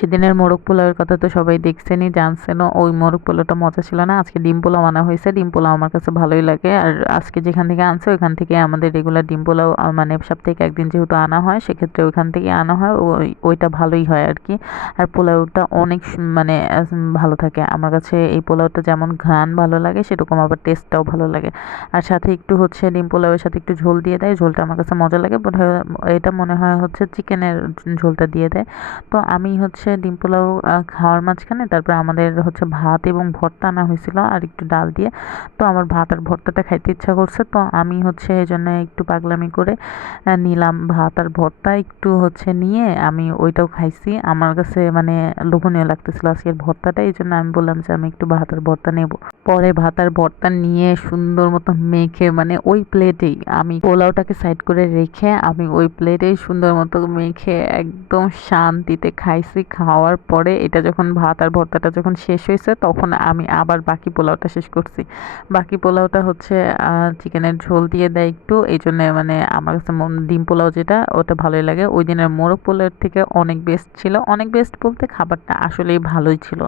সেদিনের মোরগ পোলাওয়ের কথা তো সবাই দেখছেনই, জানছেনও। ওই মোরগ পোলাওটা মজা ছিল না? আজকে ডিম পোলাও আনা হয়েছে। ডিম পোলাও আমার কাছে ভালোই লাগে। আর আজকে যেখান থেকে আনছে, ওইখান থেকে আমাদের রেগুলার ডিম পোলাও মানে সপ্তাহে একদিন যেহেতু আনা হয়, সেক্ষেত্রে ওইখান থেকে আনা হয়। ওই, ওইটা ভালোই হয় আর কি। আর পোলাওটা অনেক মানে ভালো থাকে। আমার কাছে এই পোলাওটা যেমন ঘ্রাণ ভালো লাগে, সেরকম আবার টেস্টটাও ভালো লাগে। আর সাথে একটু হচ্ছে ডিম পোলাওয়ের সাথে একটু ঝোল দিয়ে দেয়। ঝোলটা আমার কাছে মজা লাগে। এটা মনে হয় হচ্ছে চিকেনের ঝোলটা দিয়ে দেয়। তো আমি হচ্ছে ডিম পোলাও খাওয়ার মাঝখানে, তারপর আমাদের হচ্ছে ভাত এবং ভর্তা আনা হয়েছিল আর একটু ডাল দিয়ে। তো আমার ভাত আর ভর্তাটা খাইতে ইচ্ছা করছে, তো আমি হচ্ছে এই জন্য একটু পাগলামি করে নিলাম ভাত আর ভর্তা একটু হচ্ছে নিয়ে আমি ওইটাও খাইছি। আমার কাছে মানে লোভনীয় লাগতেছিল আজকের ভর্তাটা এই জন্য আমি বললাম যে আমি একটু ভাত আর ভর্তা নেব। পরে ভাত আর ভর্তা নিয়ে সুন্দর মতো মেখে মানে ওই প্লেটেই আমি পোলাওটাকে সাইড করে রেখে আমি ওই প্লেটেই সুন্দর মতো মেখে একদম শান্তিতে খাইছি খাওয়ার পরে এটা যখন ভাত আর ভর্তাটা যখন শেষ হয়েছে, তখন আমি আবার বাকি পোলাওটা শেষ করছি। বাকি পোলাওটা হচ্ছে চিকেনের ঝোল দিয়ে দেয় একটু এই জন্যে মানে আমার কাছে ডিম পোলাও যেটা, ওটা ভালোই লাগে। ওই দিনের মোরগ পোলাওয়ের থেকে অনেক বেস্ট ছিল। অনেক বেস্ট বলতে খাবারটা আসলেই ভালোই ছিল।